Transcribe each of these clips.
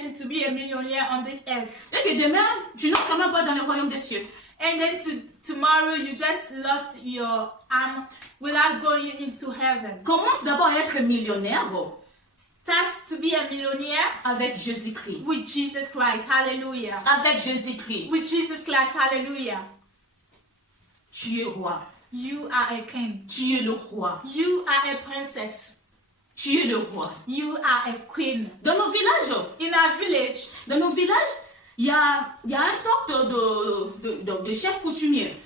imagine to be a millionaire on this earth. Et que demain, tu n'entres même pas dans le royaume des cieux. And then tomorrow you just lost your arm without going into heaven. Commence d'abord à être millionnaire Start to be a millionaire avec Jésus-Christ. with Jesus Christ. Hallelujah. Avec Jésus-Christ. With Jesus Christ. Hallelujah. Tu es roi. You are a king. Tu es le roi. You are a princess. Tu es le roi. You are a queen. Dans nos villages, il y a une sorte de chef coutumier.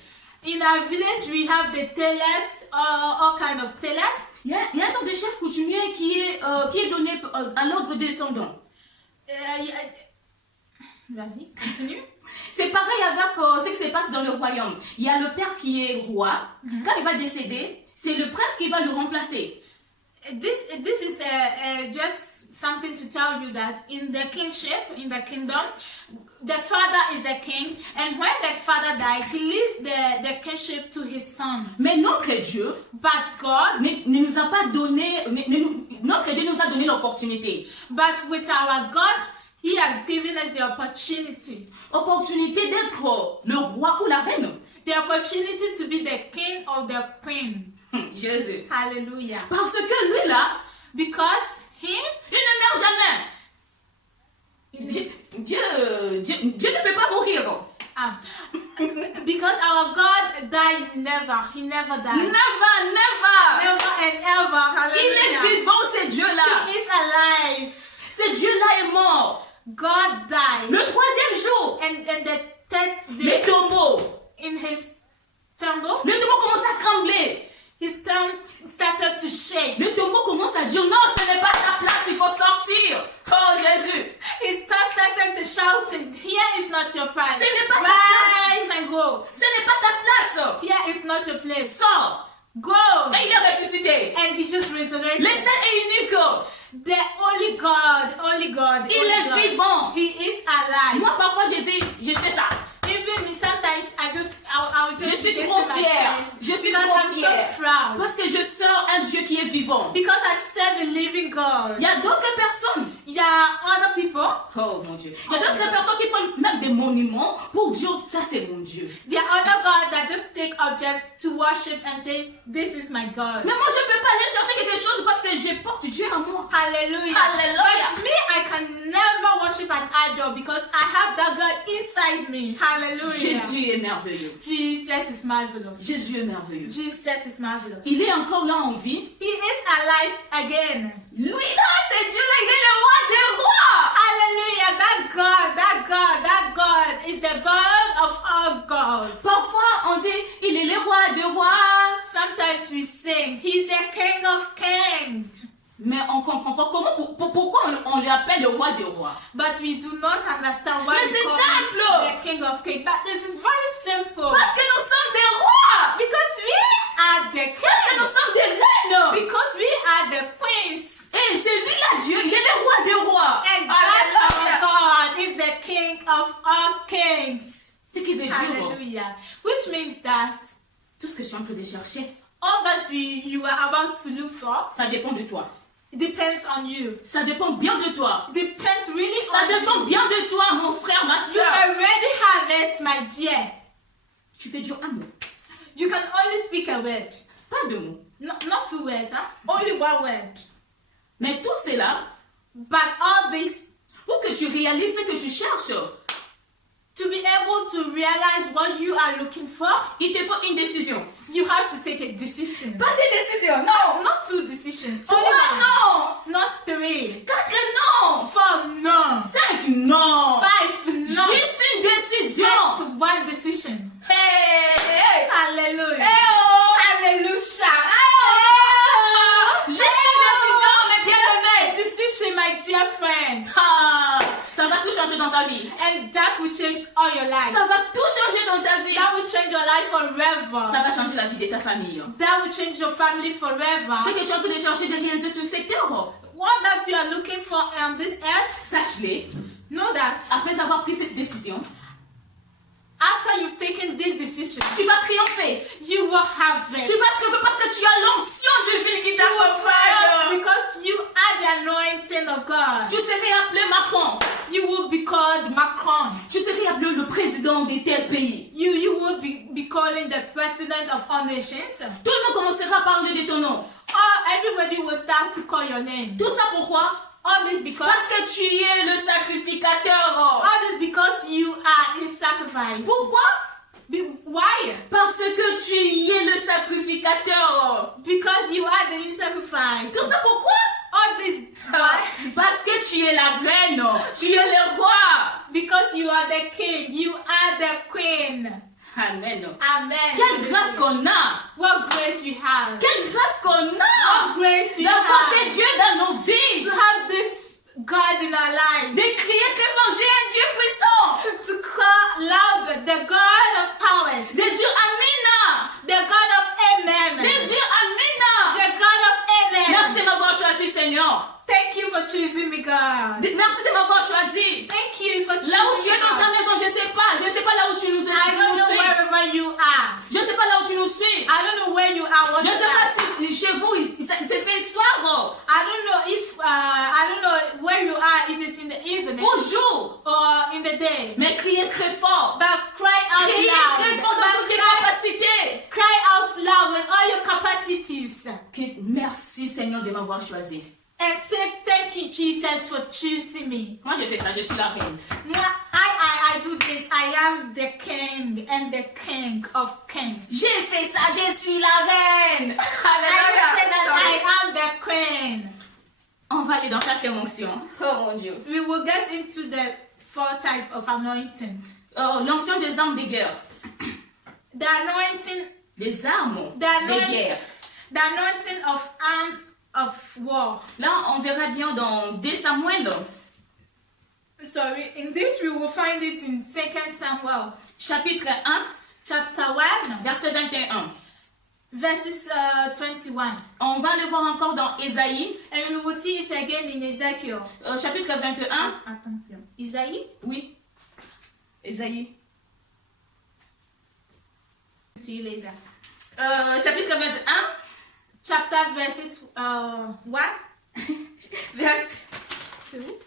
In our village, we have the tailors, all kind of tailors. Il y a une sorte de chef coutumier qui est donné à l'ordre descendant. Vas-y, continue. C'est pareil avec ce qui se passe dans le royaume. Il y a le père qui est roi. Quand il va décéder, c'est le prince qui va le remplacer. This is just something to tell you that in the kingship, in the kingdom, the father is the king, and when that father dies, he leaves the kingship to his son. Mais notre Dieu, But God, ne nous a pas donné, notre Dieu nous a donné l'opportunité. but with our God, He has given us the opportunity. Opportunité d'être le roi ou la reine. The opportunity to be the king or the queen. Jésus. Hallelujah. Parce que lui là, Because Him, il ne meurt jamais. Dieu ne peut pas mourir. because our God died never. He never died. Never. Never and ever. Il est Hallelujah. vivant, ce Dieu-là. He is alive. Ce Dieu-là est mort. God died. Le troisième jour, And the third les day tombeaux. in his temple, Les tombeaux commencent à trembler. his tongue started to shake. Les tombeaux commencent à dire non, ce n'est pas ta place, il faut sortir. Oh Jésus. His tongue started to shouting, here is not your place. Ce n'est pas ta Rise and go. Ce n'est pas ta place. Here is not your place. Sors. Go. Et il est ressuscité. And he just resurrected. Le seul et unique. The only God, only God. Il only est God. vivant. He is alive. Moi, parfois, j'ai fait ça. Even me, sometimes I'll just Je suis get trop to my fière. chest Je suis because trop I'm fière. so proud. Parce que je sors un Dieu qui est vivant. Because I serve a living God. Il y a d'autres personnes. Il y a other people. Oh mon Dieu. Il y a d'autres personnes qui prennent même des monuments pour dire ça c'est mon Dieu. There are other gods that just take objects to worship and say, this is my God. Mais moi je ne peux pas aller chercher quelque chose parce que je porte Dieu en moi. Hallelujah. Hallelujah. But me, I can never worship an idol because I have that God inside me. Hallelujah. Jésus est merveilleux. Jesus is marvelous. Jésus est merveilleux. Jesus is marvelous. Il est encore là en vie. He is alive again. Lui là, c'est Dieu là, il est le roi des rois. Hallelujah. That God is the God of all gods. Parfois on dit, il est le roi des rois. Sometimes we sing, He's the King of Kings. Mais on ne comprend pas pourquoi on l'appelle le roi des rois. But we do not understand why Mais we c'est call simple. him the King of Kings. But it is very simple. Parce que nous sommes des rois. Because we are the Parce que nous kings. sommes des reines. Because we are the queens. Et c'est lui là Dieu, il est le roi des rois. And that our God is the King of all kings. Ce qui veut dire, Hallelujah. Which means that tout ce que je suis en train de chercher, all that you are about to look for ça dépend de toi. depends on you. Ça dépend bien de toi. Depends really Ça on dépend you. bien de toi, mon frère, ma You soeur. already have it, my dear. Tu peux dire un mot, You can only speak a word. pas deux mots. Not two words, huh? Only one word. Mais tout cela, But all this, pour que tu réalises ce que tu cherches, to be able to realize what you are looking for, il te faut une décision. you have to take a decision. Pas des décisions, non. No, not two decisions. Only Trois, one. non. Not three. 4, non. 4, no. 5, non. 5, no. Juste une décision. Just one decision. Hey. Hallelujah. Hey, oh. Hallelujah. Juste une décision, mes bien-aimés. A decision, my dear friend. Ah, ça va tout changer dans ta vie. And that will change all your life. Ça va tout changer dans ta vie. That will change your life forever. Ça va changer la vie de ta famille. That will change your family Ce forever. que tu es en train de chercher de réaliser sur cette terre, What that you are looking for on this earth, sache-le, know that après avoir pris cette décision, after you've taken this decision, tu vas triompher. you will have it. Tu vas triompher parce que tu as l'onction du vie qui You will triumph t'accompagne. because you are the anointing of God. Tu serais appelé Macron. You called Macron. Tu serais appelé le président de tel pays. You would be calling the president of all nations. Tout le monde commencera à parler de ton nom. Everybody will start to call your name. Tout ça pourquoi? All this because Parce que tu es le sacrificateur. all this because you are in sacrifice. Pourquoi? Why? Parce que tu es le sacrificateur. Because you are the sacrifice. Tout ça pourquoi? All this why? Parce que tu es la reine. Tu es le roi. Because you are the king. You are the queen. Amen. Amen. Quelle grâce qu'on a. What grace you have. Quelle grâce qu'on a. What grace you D'avoir have. ce Dieu dans nos vies. To have this God in our lives. De crier très fort, j'ai un Dieu puissant. To call louder the God of powers. De dire Amina. The God of Amen. De dire Amina. The God of Amen. Merci de m'avoir choisi, Seigneur. Thank you for choosing me, God. Merci de m'avoir choisi. Thank you for choosing Là où tu es me, dans ta God. maison, je ne sais pas. Je ne sais pas là où tu nous suis. I don't know wherever you are. Je ne sais pas là où tu nous suis. I don't know where you are Je watching ne sais pas us. si chez vous, il s'est fait soir. I don't know if I don't know where you are. It is in the evening Au jour. or in the day. Mais criez très fort. But cry out Criez loud. très fort dans toutes tes But capacités. cry out loud with all your capacities Merci, Seigneur, de m'avoir choisi. and say thank you, Jesus, for choosing me. Moi, j'ai fait ça. Je suis la reine. I do this. I am the king and the king of kings. J'ai fait ça. Je suis la reine. I say that Alléluia. I am the queen. On va aller dans quatrième onction. Oh mon Dieu. We will get into the four type of anointing. L'onction des armes de guerre. The anointing, Des armes the de anointing, guerre. the anointing of arms of war. Là, on verra bien dans 2 Samuel, Sorry, in this we will find it in 2 Samuel chapitre 1, chapter 1, verset 21. verses 21. On va le voir encore dans Ésaïe, And we will see it again in Ezekiel. chapitre 21. Attention. Isaïe? Oui. Ésaïe. See you later. Chapitre 21, Chapter verses 1, verset. 2.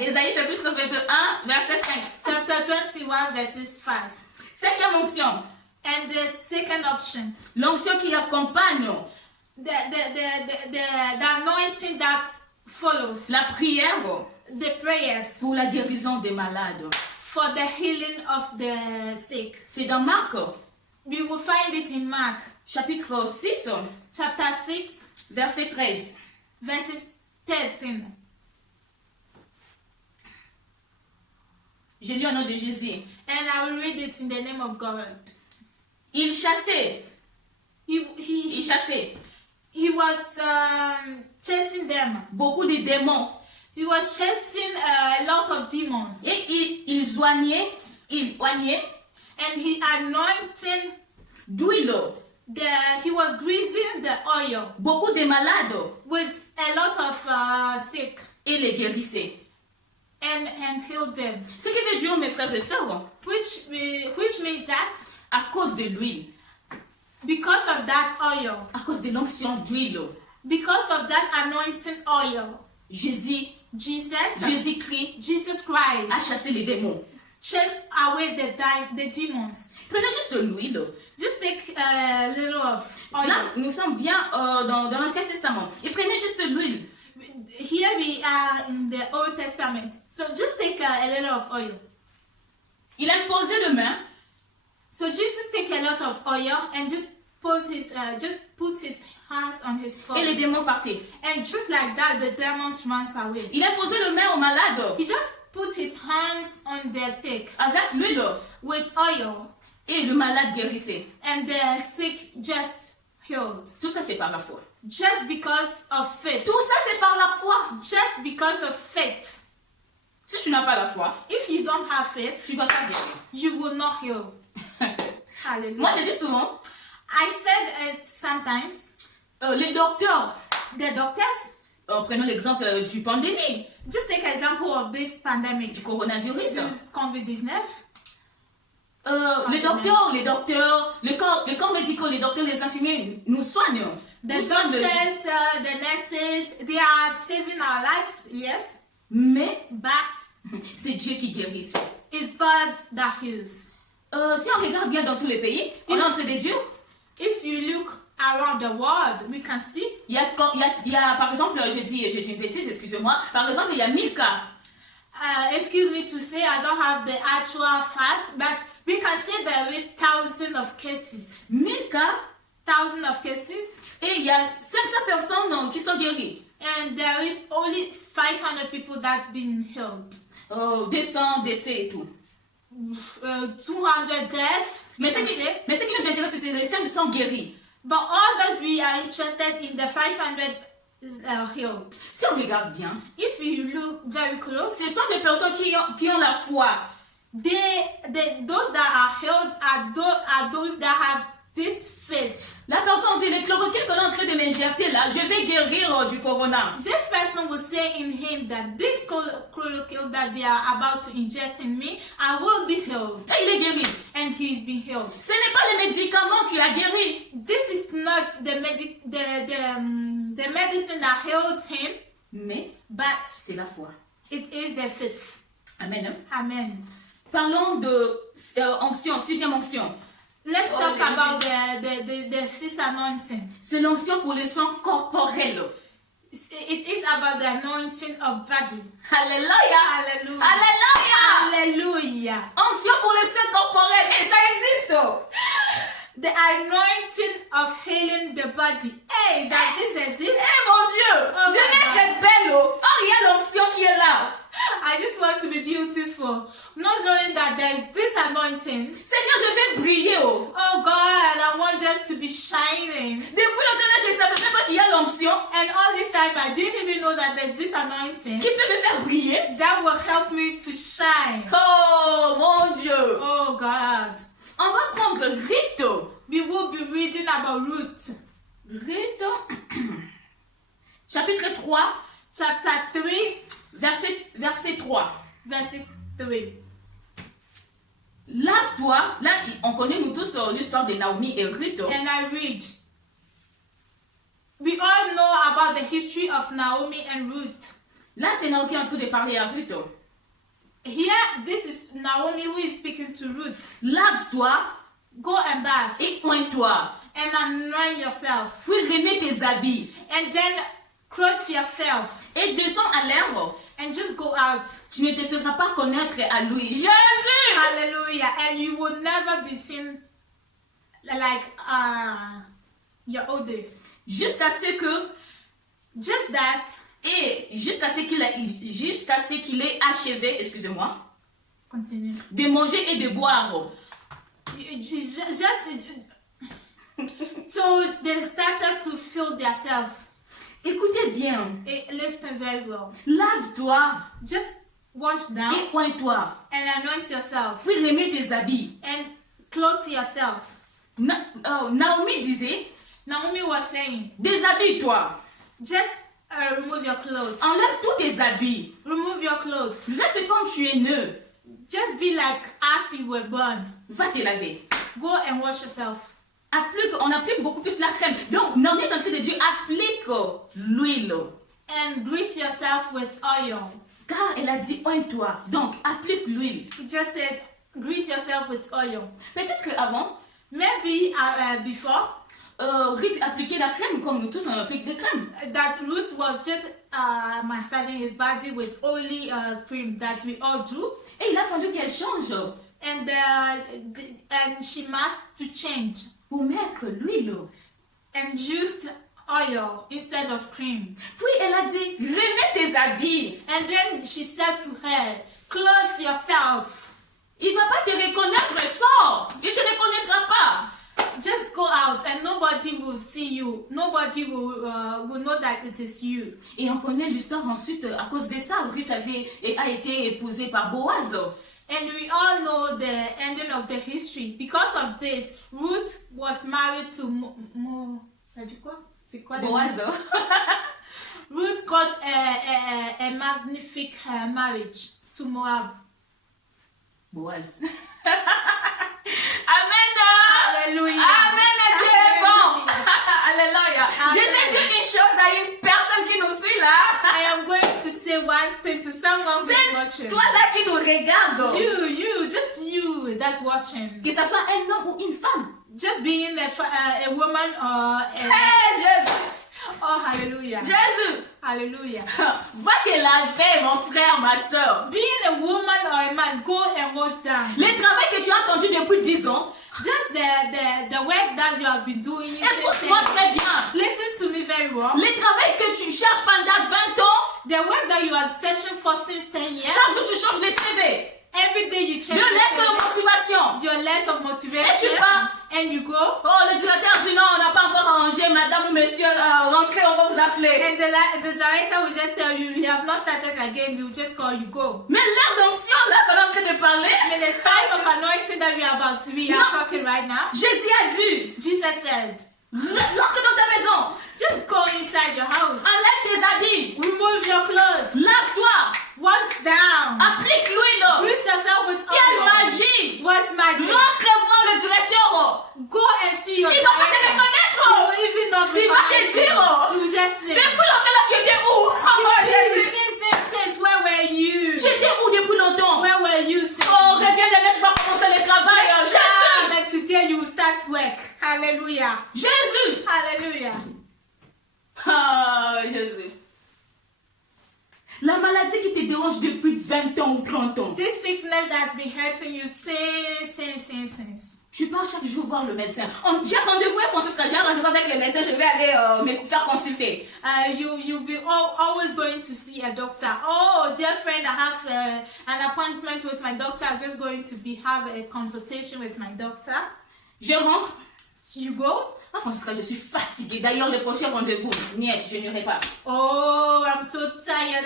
Ésaïe chapitre 21, verset 5. Chapter 21 verses 5. Cinquième onction. And the second option, L'onction qui accompagne the anointing that follows la prière the prayers pour la guérison des malades. for the healing of the sick. C'est dans Marc, We will find it in Mark chapitre 6, chapter 6 verset 13. verses 13. Je lis au nom de Jésus. And I will read it in the name of God. Il chassait, il He chassait he was chasing them. beaucoup de démons. He was chasing a lot of demons. Et il soignait, And he anointing d'huile he was greasing the oil beaucoup de malades with a lot of sick et les guérissait. and healed them. Ce qui veut dire, mes frères et sœurs, Which means that à cause de l'huile, because of that oil, à cause de l'onction d'huile, because of that anointing oil, Jésus-Christ Jesus Christ a chassé les démons. chased away the demons. Prenez juste de l'huile. Just take a little of oil. Là, nous sommes bien dans l'Ancien Testament. Et prenez juste de l'huile. Here we are in the Old Testament. So just take a little of oil. Il a posé les mains So Jesus take a lot of oil and just put his hands on his et les forehead. démons partaient. And just like that, the demons runs away. Il a posé les mains aux malades He just put his hands on the sick avec l'huile with oil, et le malade guérissait. and the sick just healed. Tout ça, c'est par la foi. Just because of faith. Tout ça, c'est par la foi. Just because of faith. Si tu n'as pas la foi, If you don't have faith, tu ne vas pas guérir. you will not heal. Hallelujah. Moi, je dis souvent, I said it sometimes. les docteurs, The doctors, prenons l'exemple du pandémie, just take an example of this pandemic. du coronavirus. This COVID-19. Les docteurs, les corps médicaux, les docteurs, les infirmiers nous soignent. The Nous soignent doctors, the nurses, they are saving our lives, yes. Mais but c'est Dieu qui guérit. it's God that heals. Si on regarde bien dans tous les pays, on est entre des dieux. If you look around the world, we can see Il y a, par exemple, je dis une bêtise, excusez-moi. Par exemple, il y a 1000 cas. excuse me to say I don't have the actual facts, but we can say there is thousands of cases. 1000 cas. Thousands of cases. Et il y a 500 personnes qui sont guéries. And there is only 500 people that been healed. 200 décès et tout. 200 deaths. Mais ce qui nous intéresse, c'est les 500 guéris. But all that we are interested in the 500 healed. Si on regarde bien, If you look very close, ce sont des personnes qui ont la foi. those that are healed are those that have this faith. La personne dit, les chloroquines qu'on est en train de m'injecter là, je vais guérir du corona. This person will say in him that this chloroquine that they are about to inject in me, I will be healed. Et il est guéri. And he's been healed. Ce n'est pas les médicaments qui l'a guéri. This is not the medicine that healed him, Mais but c'est la foi. it is the faith. Amen. Amen. Parlons de onction, 6e onction. Let's talk about the sixth anointing. C'est l'onction pour les soins corporels. It is about the anointing of body. Alléluia. Hallelujah. Alléluia. Hallelujah. Onction pour les soins corporels. Et ça existe. The anointing of healing the body. Hey, that this exists. Eh mon Dieu. Oh Je my vais God. être belle. Oh, il y a l'onction qui est là. I just want to be beautiful. Not knowing that there is this anointing. Seigneur, je vais briller. Oh. Oh God, I want just to be shining. Depuis le temps, je ne savais même pas qu'il y a l'onction And all this time, I didn't even know that there's this anointing qui peut me faire briller. that will help me to shine. Oh mon Dieu. Oh God. On va prendre Rite. We will be reading about Ruth. Rite. Chapitre 3, Chapter 3, verset 3. verses 3. Lave-toi. Là, on connaît nous tous l'histoire de Naomi et Ruth. And I read. We all know about the history of Naomi and Ruth. Là, c'est Naomi qui est en train de parler à Ruth. Here, this is Naomi who is speaking to Ruth. Lave-toi Go and bath et oins-toi. and anoint yourself. Puis remets tes habits And then clothe yourself et descends à l'herbe. and just go out. Tu ne te feras pas connaître à lui. Jésus! Hallelujah. And you will never be seen like your old days. Jusqu'à ce que Just that. jusqu'à ce qu'il ait achevé, excusez-moi, Continue. de manger et de boire. So they started to fill themselves. Écoutez bien. Listen very well. Lave-toi Just wash down et oins-toi. and anoint yourself Puis remets tes habits. and clothe yourself. Naomi disait, Naomi was saying, déshabille-toi. just remove your clothes. Enlève tous tes habits. Remove your clothes. Reste comme tu es né. Just be like as you were born. Va te laver. Go and wash yourself. On applique beaucoup plus la crème. Donc, Naomi est en train de dire, applique l'huile. And grease yourself with oil. Car elle a dit, oins-toi. Donc, applique l'huile. He just said, grease yourself with oil. Peut-être qu'avant, Maybe before, Ruth appliquait la crème comme nous tous on applique des crèmes. that Ruth was just massaging his body with oily cream that we all do. Et il a fallu qu'elle change And she must to change pour mettre l'huile. and used oil instead of cream. Puis elle a dit, remets tes habits. And then she said to her, clothe yourself. Il va pas te reconnaître, sors. Il te reconnaîtra pas. Just go out and nobody will see you. Nobody will know that it is you. Et on connaît l'histoire ensuite, à cause de ça, Ruth a été épousée par Boaz. And we all know the ending of the history. Because of this, Ruth was married to C'est quoi le Boaz. nom? Ruth got a magnifique marriage to Moab. Boaz. Amen. Hallelujah. Amen. Dieu est bon. Alléluia. Alléluia. Je vais dire une chose à une personne qui nous suit là. I am going to say one thing to watching. Toi là qui nous regarde. Just you that's watching. Que ce soit un homme ou une femme. Just being a woman or a... Hey, Jésus. Oh, hallelujah. Jésus. Hallelujah. Va te laver, mon frère, ma soeur. Being a woman or a man, go and wash down. Le travail que tu as entendu depuis 10 ans. Just the work that you have been doing. Écoute-moi très bien. Listen to me very well. Le travail que tu cherches pendant 20 ans. The work that you are searching for since 10 years. Chaque jour, tu changes de CV. Every day you change Le lettre de motivation. your letter of Et motivation. tu pars. And you go. Oh, le directeur dit non, on n'a pas encore arrangé, madame ou monsieur, rentrez, on va vous appeler. And the director will just tell you, we have not started again, we will just call you, go. Mais l'air d'onction, là, qu'on est en train de parler. And the time of anointing that we are talking right now, Jésus a dit, Jesus said, rentre dans ta maison. just go inside your house. Enlève tes habits. Remove your clothes. Lave-toi. Wash down. Applique l'huile. Rinse yourself with Quelle oil. magie. What magic? Rentre voir le directeur. Go and see your Il va pas te director. reconnaître. He will even not Il va te recognize dire. you. He will just say, Depuis longtemps, là, tu étais où? Since, where were you? Tu étais où depuis longtemps? Where were you since? Oh, reviens demain, tu vas commencer le travail. Jésus. But today you will start work. Hallelujah. Jésus. Hallelujah. Ah, Jésus. La maladie qui te dérange depuis 20 ans ou 30 ans. This sickness that's been hurting you since. Tu pars chaque jour voir le médecin. J'ai rendez-vous avec Francisca, j'ai un rendez-vous avec le médecin, je vais aller me faire consulter. You'll be always going to see a doctor. Oh, dear friend, I have an appointment with my doctor. I'm just going to have a consultation with my doctor. Je rentre. You go? Ah, Francisca, je suis fatiguée. D'ailleurs, le prochain rendez-vous, niet, je n'irai pas. Oh, I'm so tired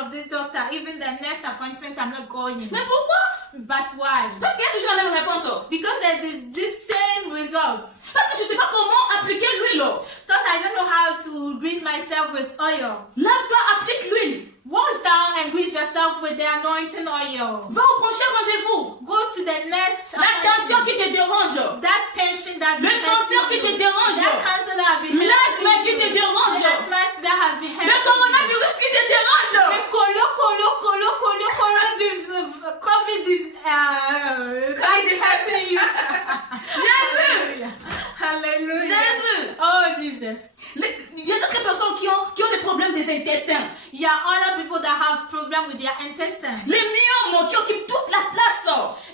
of this doctor. Even the next appointment, I'm not going. Mais pourquoi? But why? Parce qu'il y a toujours la même réponse. Because there's this same results. Parce que je ne sais pas comment appliquer l'huile. Because I don't know how to grease myself with oil. Lave-toi, applique l'huile. Wash down and grease yourself with the anointing oil. Va au prochain rendez-vous. Go to the next La tension appointment. qui te dérange. That tension that Le cancer qui te dérange. that cancer that has been L'asthme hurting qui you. te dérange. The asthma that has been Le hurting coronavirus qui te dérange. you. COVID is hurting you. Jésus. Hallelujah. Jésus. Oh, Jesus. Il y a d'autres personnes qui ont des problèmes des intestins. Il y a other people that have problem with their intestines. Les myomes qui occupent toute la place.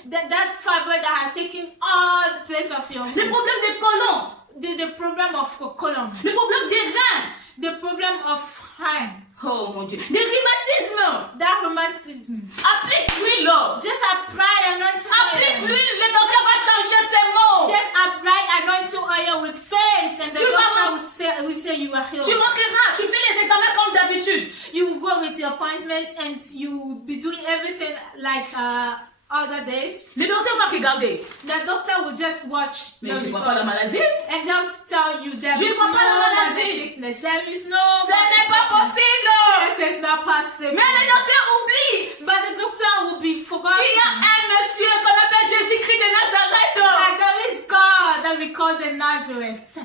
That fibroid that has taken all the place of your Les problèmes des colons. the problem of colon, Les problèmes des reins. the problem of hand, Oh mon Dieu. Des rhumatismes. that rheumatism. Applique l'huile. Just apply anointing Applique oil. l'huile. Le docteur va changer ses mots. Just apply anointing oil with faith, and the Tu vas- doctor will say you are healed. Tu montreras. Tu fais les examens comme d'habitude. You will go with your appointment, and you will be doing everything like other days. Le docteur va regarder. The doctor will just watch Mais the je ne vois pas la results maladie. and just tell you there Je is vois no pas la other maladie. sickness. There is no. Ce n'est pas possible. Yes, it's not possible. Mais le docteur oublie But the doctor will be qu'il y a forgotten un monsieur qu'on appelle Jésus-Christ de Nazareth. that there is God that we call the Nazareth.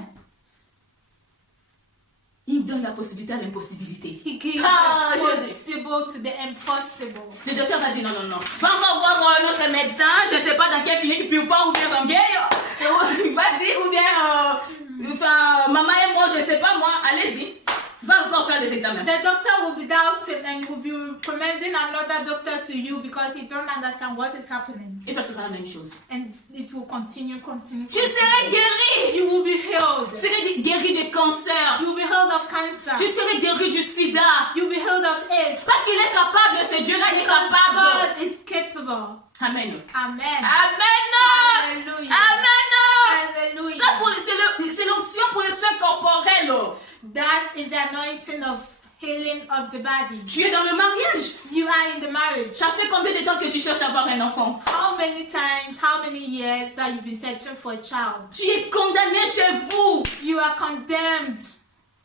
Il donne la possibilité à l'impossibilité. He gives Ah, the Jésus. possible to the impossible. Le docteur va dire non, non, non. Va encore voir notre médecin. Je ne sais pas dans quelle clinique, puis pas, ou bien dans quelle. Vas-y, ou bien. Enfin, maman et moi, je ne sais pas, moi. Allez-y. Va encore faire des examens. The doctor will be doubting and will be recommending another doctor to you because he don't understand what is happening. Et ça sera la même chose. And it will continue. Tu serais guéri. You will be healed. Tu serais guéri du cancer. You will be healed of cancer. Tu serais guéri du sida. You will be healed of AIDS. Parce qu'il est capable, ce Dieu-là, il est Because capable. God is capable. Amen. Amen. Amen. Hallelujah. Amen. Hallelujah. Ça, c'est l'onction pour les soins corporels. That is the anointing of healing of the body. Tu es dans le mariage. You are in the marriage. Ça fait combien de temps que tu cherches à avoir un enfant? How many times, how many years that you've been searching for a child? Tu es condamné chez vous. You are condemned.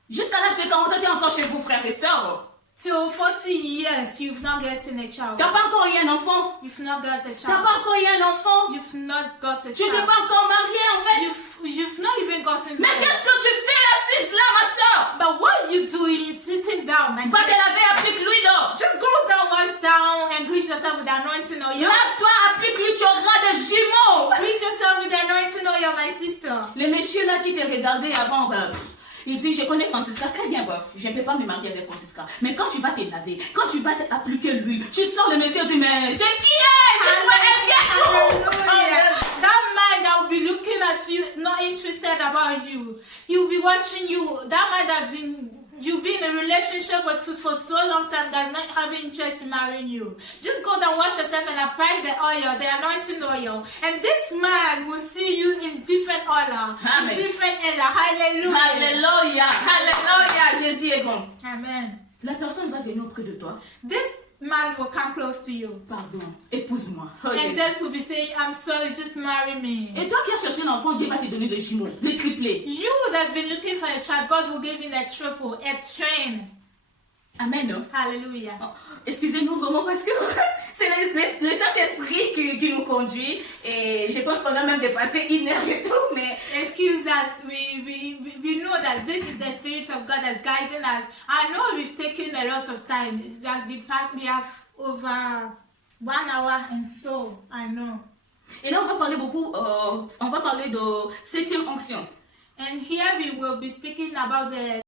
Jusqu'à l'âge de 40 ans, tu es encore chez vous, frères et sœurs. Till 40 years, you've not gotten a child. Tu n'as pas encore eu un enfant. You've not got a Tu n'as child. pas encore eu un enfant. You've not got a Tu n'es child. pas encore marié, en fait. You've not even gotten Mais married. qu'est-ce que tu fais assise là, ma soeur? But what you doing sitting down, my Va te sister? laver, applique l'huile. Just go down, wash down, and yourself with the anointing oil. Lave-toi, applique-lui, tu auras des jumeaux. Rinse yourself with the anointing oil, my sister. Les messieurs là qui te regardaient avant, ils disent, je connais Francisca très bien, je ne peux pas me marier avec Francisca. Mais quand tu vas te laver, quand tu vas appliquer l'huile, tu sors le monsieur et dis, mais c'est qui est? Hallelujah. That man that will be looking at you, not interested about you. He will be watching you. That man that you've been in a relationship with for so long time that's not having interest in marrying you. Just go down, wash yourself and apply the oil, the anointing oil. And this man will see you in different oil. Amen. In different oil. Hallelujah. Alléluia, alléluia, Jésus est bon. Amen. La personne va venir auprès de toi. This man will come close to you. Pardon, épouse-moi. Oh, And Jésus. just will be saying, I'm sorry, just marry me. Et toi qui as cherché un enfant, Dieu va te donner des jumeaux, les triplés. You that's been looking for a child, God will give you a triple, a train. Amen. Non? Hallelujah. Oh, excusez-nous vraiment parce que c'est le Saint-Esprit qui nous conduit et je pense qu'on a même dépassé 1 heure et tout, mais Excuse us. We know that this is the Spirit of God that's guiding us. I know we've taken a lot of time. It's just the past, we have over 1 hour and so, I know. et là on va parler beaucoup, on va parler de 7e onction. And here we will be speaking about the